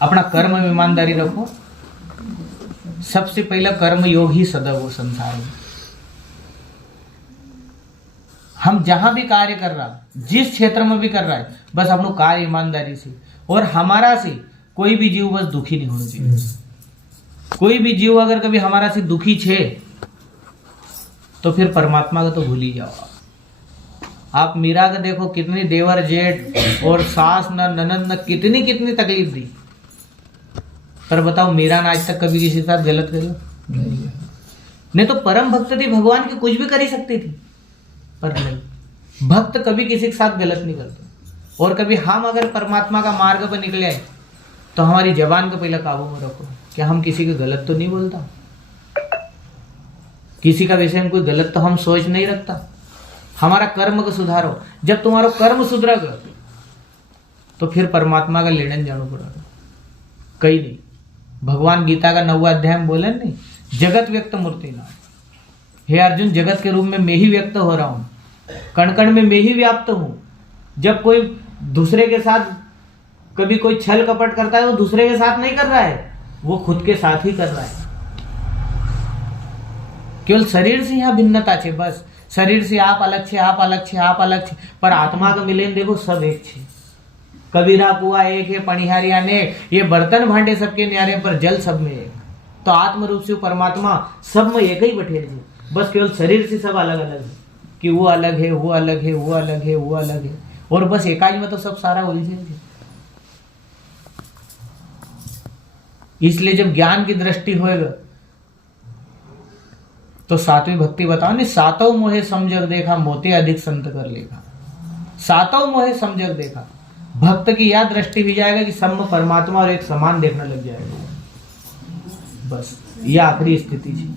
अपना कर्म में ईमानदारी रखो। सबसे पहला कर्म योग ही सदैव हो संसार में। हम जहां भी कार्य कर रहा, जिस क्षेत्र में भी कर रहा है, बस अपनो कार्य ईमानदारी से, और हमारा से कोई भी जीव बस दुखी नहीं होना चाहिए। कोई भी जीव अगर कभी हमारा से दुखी छे तो फिर परमात्मा का तो भूल ही जाओ। आप मीरा का देखो, कितनी देवर जेठ और सास न ननद न कितनी कितनी तकलीफ दी, पर बताओ मीरा ने आज तक कभी किसी के साथ गलत करी? नहीं तो परम भक्त थी, भगवान की कुछ भी कर ही सकती थी, पर नहीं, भक्त कभी किसी के साथ गलत नहीं करते। और कभी हम अगर परमात्मा का मार्ग पर निकले आए तो हमारी जबान को पहले काबू में रखो, क्या हम किसी को गलत तो नहीं बोलता, किसी का विषय में कोई गलत तो हम सोच नहीं रखता। हमारा कर्म को सुधारो। जब तुम्हारा कर्म सुधरेगा तो फिर परमात्मा का लेने जानो पड़ेगा, कहीं नहीं। भगवान गीता का 9वां अध्याय में बोले नहीं, जगत व्यक्त मूर्ति ना, हे अर्जुन जगत के रूप में मैं ही व्यक्त हो रहा हूं, कण कण में मैं ही व्याप्त हूं। जब कोई दूसरे के साथ कभी कोई छल कपट करता है, वो दूसरे के साथ नहीं कर रहा है, वो खुद के साथ ही कर रहा है। केवल शरीर से यहाँ भिन्नता छे, बस शरीर से आप अलग छे, आप अलग छे, आप अलग छे, पर आत्मा का मिले देखो सब एक छे। कबीरा कुआ एक है, पणिहारिया ने, ये बर्तन भांडे सबके न्यारे, पर जल सब में एक। तो आत्म रूप से परमात्मा सब में एक ही बैठे है, बस केवल शरीर से सब अलग अलग है, कि वो अलग है, वो अलग है, वो अलग है, वो अलग है, और बस एकाज में तो सब सारा उलझे है। इसलिए जब ज्ञान की दृष्टि होएगा तो सातवीं भक्ति बताओ नहीं, सातों मोहे समझक देखा, मोते अधिक संत कर लेगा। सातों मोहे समझक देखा, भक्त की यह दृष्टि भी जाएगा कि सब में परमात्मा और एक समान देखने लग जाएगा। बस यह आखिरी स्थिति थी,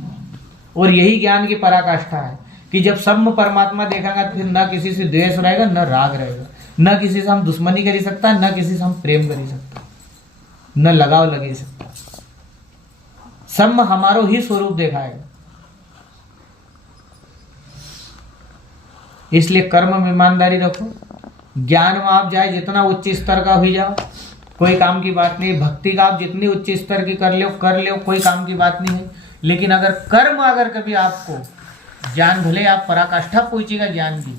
और यही ज्ञान की पराकाष्ठा है कि जब सब में परमात्मा देखेगा तो फिर न किसी से द्वेष रहेगा, न राग रहेगा, न किसी से हम दुश्मनी करी सकता, न किसी से हम प्रेम करी सकता, न लगाव लगे सकता। सब में हमारो ही स्वरूप देखाएगा। इसलिए कर्म में ईमानदारी रखो। ज्ञान में आप जाए जितना उच्च स्तर का हो जाओ, कोई काम की बात नहीं। भक्ति का आप जितनी उच्च स्तर की कर लो, कोई काम की बात नहीं है। लेकिन अगर कर्म अगर कभी आपको ज्ञान, भले आप पराकाष्ठा पहुंचेगा ज्ञान की,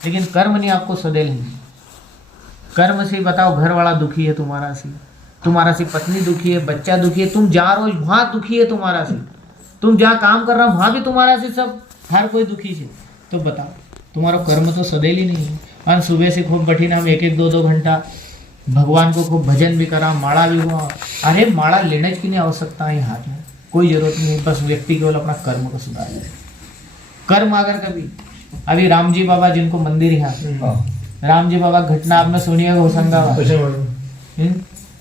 लेकिन कर्म नहीं आपको सदैव नहीं। कर्म से बताओ, घर वाला दुखी है तुम्हारा से पत्नी दुखी है, बच्चा दुखी है, तुम जा रोज वहां दुखी है तुम्हारा से, तुम जहाँ काम कर रहा हो वहां भी तुम्हारा से सब हर कोई दुखी है, तो बताओ तुम्हारा कर्म तो सदैव ही नहीं है। और सुबह से खूब बैठी ना, हम 1-1, 2-2 घंटा भगवान को खूब भजन भी करा, माला भी हुआ। अरे माला लेने की नहीं आवश्यकता है हाथ में, कोई जरूरत नहीं है। बस व्यक्ति केवल अपना कर्म को सुधार ले। कर्म अगर कभी, अभी राम जी बाबा जिनको मंदिर यहाँ, राम जी बाबा घटना आपने सुनी है होशंगाबाद,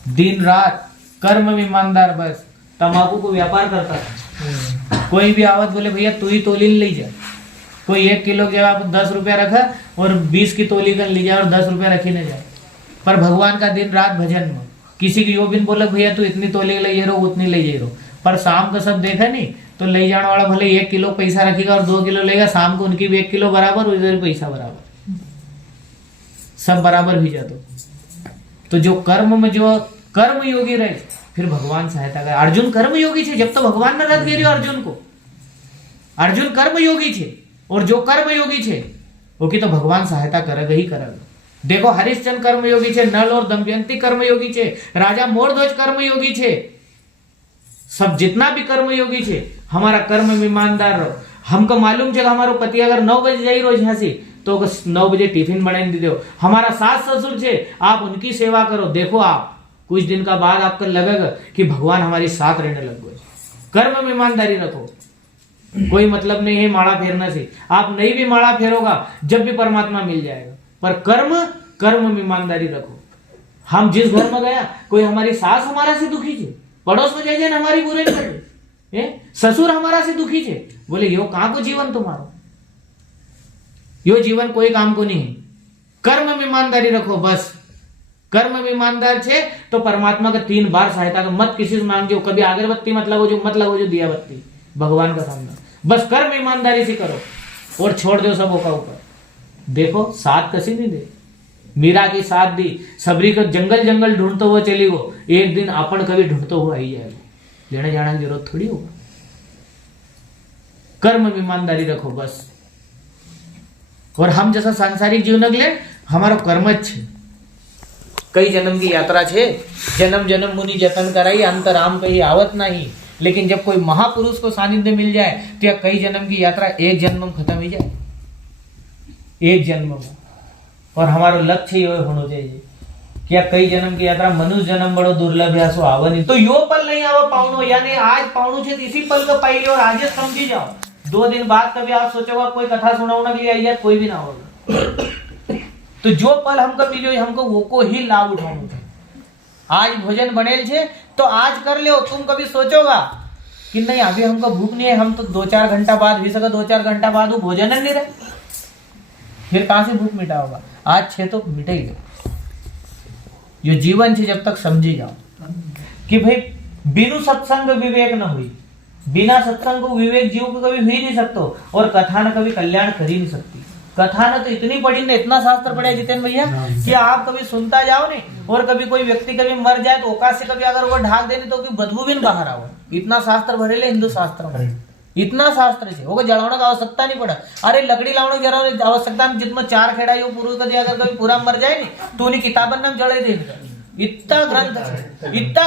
दिन रात कर्म में ईमानदार, बस तंबाकू को व्यापार करता था। कोई भी आवत बोले भैया तू ही तोली ले जा, कोई 1 किलो के आप 10 रुपया रखा और 20 की तोली कर ली जाए और 10 रुपया रखी न जाए। पर भगवान का दिन रात भजन में, किसी की यो बिन बोला भैया तू इतनी तोली ले रहो, उतनी ले रहो, पर शाम का सब देखा नहीं तो ले जाने वाला भले 1 किलो पैसा रखेगा और 2 किलो लेगा, शाम को उनकी भी 1 किलो बराबर, उधर पैसा बराबर, सब बराबर भी जाते। तो जो कर्म में जो कर्म योगी रहे फिर भगवान सहायता करे। अर्जुन कर्म योगी छे, जब तो भगवान ने रथ घेर्यो अर्जुन को, अर्जुन कर्म योगी छे, और जो कर्म योगी छे वो की तो भगवान सहायता करेगा ही करेगा। देखो हरिश्चंद्र कर्म योगी छे, नल और दमयंती कर्म योगी छे, राजा मोरध्वज कर्म योगी छे, सब जितना भी कर्म योगी छे। हमारा कर्म में ईमानदार रहो। हमको मालूम है हमारो पति अगर 9 बजे जाई रोज यहाँ से तो 9 बजे टिफिन बनाने दे दो। हमारा सास ससुर छे, आप उनकी सेवा करो। देखो आप कुछ दिन का बाद आपको लगेगा कि भगवान हमारे साथ रहने लग गए। कर्म में ईमानदारी रखो। कोई मतलब नहीं है माला फेरने से, आप नहीं भी माला फेरोगा जब भी परमात्मा मिल जाएगा, पर कर्म में ईमानदारी रखो। हम जिस घर में गया, कोई हमारी सास हमारा से दुखी छे, पड़ोस में जाए हमारी बुराई करे, ससुर हमारा से दुखी छे, बोले यो कहां को जीवन तुम्हारो, यो जीवन कोई काम को नहीं है। कर्म में ईमानदारी रखो। बस कर्म में ईमानदार छे तो परमात्मा का 3 बार सहायता का, मत किसी से मांगो, कभी अगरबत्ती मत लगो जो दिया बत्ती भगवान का सामने। बस कर्म ईमानदारी से करो और छोड़ दो सब ऊपर। देखो साथ कसी नहीं दे, मीरा की साथ दी, सबरी को जंगल जंगल ढूंढते हुए चली गो, एक दिन अपन कभी ढूंढते हुए आई जाएगा, लेने जाने की जरूरत थोड़ी होगा। कर्म में ईमानदारी रखो बस। और हम जैसा सांसारिक जीवन के लिए हमारा कर्म ज छे, कई जन्म की यात्रा छे, जन्म जन्म मुनि जतन कराई, अंतराम कहीं आवत नहीं। लेकिन जब कोई महापुरुष को सानिध्य मिल जाए तो यह कई जन्म की यात्रा एक जन्म में खत्म हो जाए, एक जन्म में। और हमारा लक्ष्य ये होना चाहिए कि कई जन्म की यात्रा, मनुष्य जन्म बड़ो दुर्लभ है, सो आवा नहीं तो यो पल नहीं आवा पावनो, यानी आज पावनो छे इसी पल का पाई लो और आज समझी जाओ। 2 दिन बाद कभी आप सोचोगा कोई कथा सुनाने के लिए आई है, कोई भी ना होगा। तो जो पल हमको मिलो हमको वो को ही लाभ उठाना चाहिए। आज भोजन बनेल छे तो आज कर लो। तुम कभी सोचोगा कि नहीं अभी हमको भूख नहीं है, हम तो 2-4 घंटा बाद भी सका, 2-4 घंटा बाद वो भोजन नहीं रहे, फिर कहां से भूख मिटा होगा। आज छे तो मिटे ही ये जीवन छे, जब तक समझी जाओ कि भाई बिनु सत्संग विवेक न हुई, बिना सत्संग को विवेक जीव को कभी हुई नहीं सकतो। और कथा न कभी कल्याण कर ही नहीं सकती। कथा न तो इतनी पढ़ी ने, इतना शास्त्र पढ़े जितेंद्र भैया कि आप कभी सुनता जाओ नहीं, और कभी कोई व्यक्ति कभी मर जाए तो ओकाश से कभी अगर वो ढाक देने तो बदबू भी बाहर आओ। इतना शास्त्र भरेले हिंदू शास्त्र में, इतना शास्त्र है वो जलाने का आवश्यकता नहीं पड़ा। अरे लकड़ी लाने जरा आवश्यकता नहीं, जितना 4 खेड़ा यो पूरा कर दिया, अगर कभी पूरा मर जाए नहीं तो उन्हीं किताबन नाम जड़े दे। इतना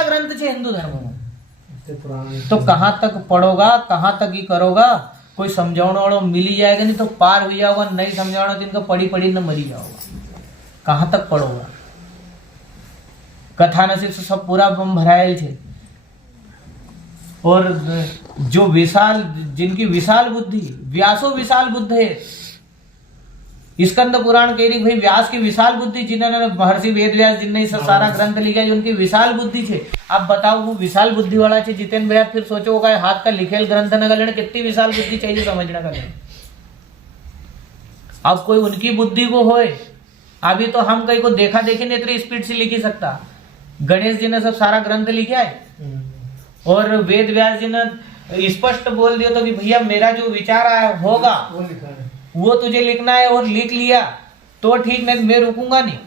ग्रंथ है हिंदू धर्म में। तो कहाँ तक पढ़ोगा, कहाँ तक ही करोगा। कोई समझाने वाला मिली जाएगा नहीं तो पार हो जाओगा, नहीं समझाना तो इनका पढ़ी पढ़ी न मरी जाओगा। कहाँ तक पढ़ोगा। कथा न से सब पूरा भरायल छे। और जो विशाल, जिनकी विशाल बुद्धि, व्यासो विशाल बुद्धि है। स्कंद पुराण कह रही भाई व्यास की विशाल बुद्धि, जिन्होंने महर्षि वेद व्यास जिनने सारा ग्रंथ लिखा है, उनकी विशाल बुद्धि छे। अब बताओ वो विशाल बुद्धि वाला छे जितेंद्र भैया, फिर सोचो का हाथ का लिखेल ग्रंथ न लेने कितनी विशाल बुद्धि चाहिए समझने का। अब कोई उनकी बुद्धि को होए, अभी तो हम कहीं को देखा देखी नहीं इतनी स्पीड से लिख ही सकता। गणेश जी ने सब सारा ग्रंथ लिखा है और वेद व्यास जी ने स्पष्ट बोल दिया तो कि भैया मेरा जो विचार आया होगा वो तुझे लिखना है, और लिख लिया तो ठीक, नहीं मैं रुकूंगा नहीं।